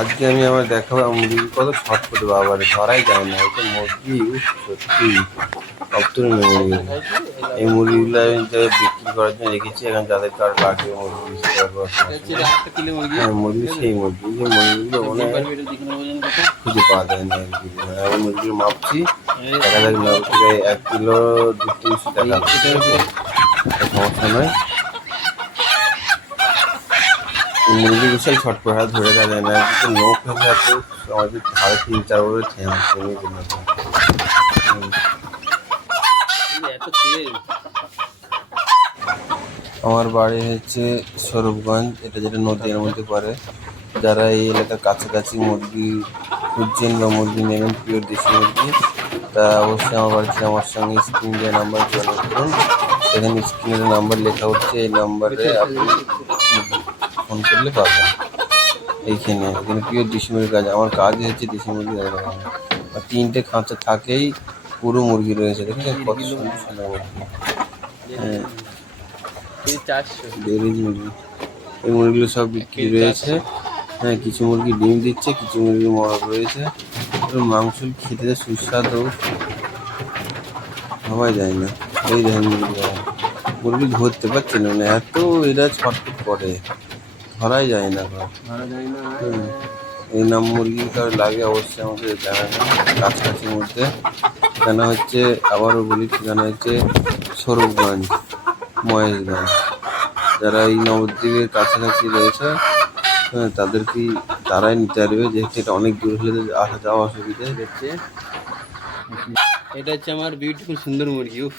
আজকে আমি আমার দেখাবো মুরগি কত ছটফটে বাবারে, ধরাই যায় না। এটা মুরগি সত্যি অপ্তুল মুরগি। এই মুরগিগুলো আমি বিক্রি করার জন্য রেখেছি, এখন যাদের কার লাগবে মুরগি হ্যাঁ মুরগি সেই মুরগি, যে মুরগিগুলো মানে খুঁজে পাওয়া যায় না আর কি। আমি মুরগিগুলো মাপছি, দেখা যাক 1 কিলো 200-300 টাকা, সমস্যা নয়। মুরগি বিশাল ছটপট, হাত ধরে দেওয়া যায় না, একটু নখ হলে এত আমাদের সাড়ে 3-4 বছর আমার বাড়ি হচ্ছে স্বরূপগঞ্জ, এটা যেটা নদীর মধ্যে পড়ে। যারা এই এলাকার কাছাকাছি মুরগি খুঁজছেন বা মুরগি নেবেন, পিওর দেশি মুরগি, তা অবশ্যই আমার বাড়িতে আমার সঙ্গে স্ক্রিন দেওয়া নাম্বার যোগাযোগ করুন। এখানে স্ক্রিনের নাম্বার লেখা হচ্ছে, এই নাম্বারে আপনি ফোন করলে পাবেন। এখানে পিওর দেশি মুরগির কাজ, আমার কাজই হচ্ছে দেশি মুরগি রান্না। আর 3টে খাঁচা থাকেই পুরো মুরগি রয়েছে, দেখেছেন কত সুন্দর সুন্দর মুরগি। হ্যাঁ মুরগি, এই মুরগিগুলো সব বিক্রি রয়েছে। হ্যাঁ কিছু মুরগি ডিম দিচ্ছে, কিছু মুরগি মরক রয়েছে। মাংস খেতে সুস্বাদু ভাবা যায় না। এই দেখেন মুরগি ধরতে পারছে না, মানে এত এরা ছটফট করে, ধরাই যায় না। এই নাম মুরগি কারো লাগে অবশ্যই আমাকে জানাবেন কাছাকাছির মধ্যে। ঠিকানা হচ্ছে, আবারও বলি, ঠিকানা হচ্ছে স্বরূপগঞ্জ, মহেশগঞ্জ। যারা এই নবদ্বীপের কাছাকাছি রয়েছে তারাই নিতে পারবে, যেহেতু এটা অনেক দূর হলে আসা যাওয়া অসুবিধা হচ্ছে। এটা হচ্ছে আমার বিউটিফুল সুন্দর মুরগি। উফ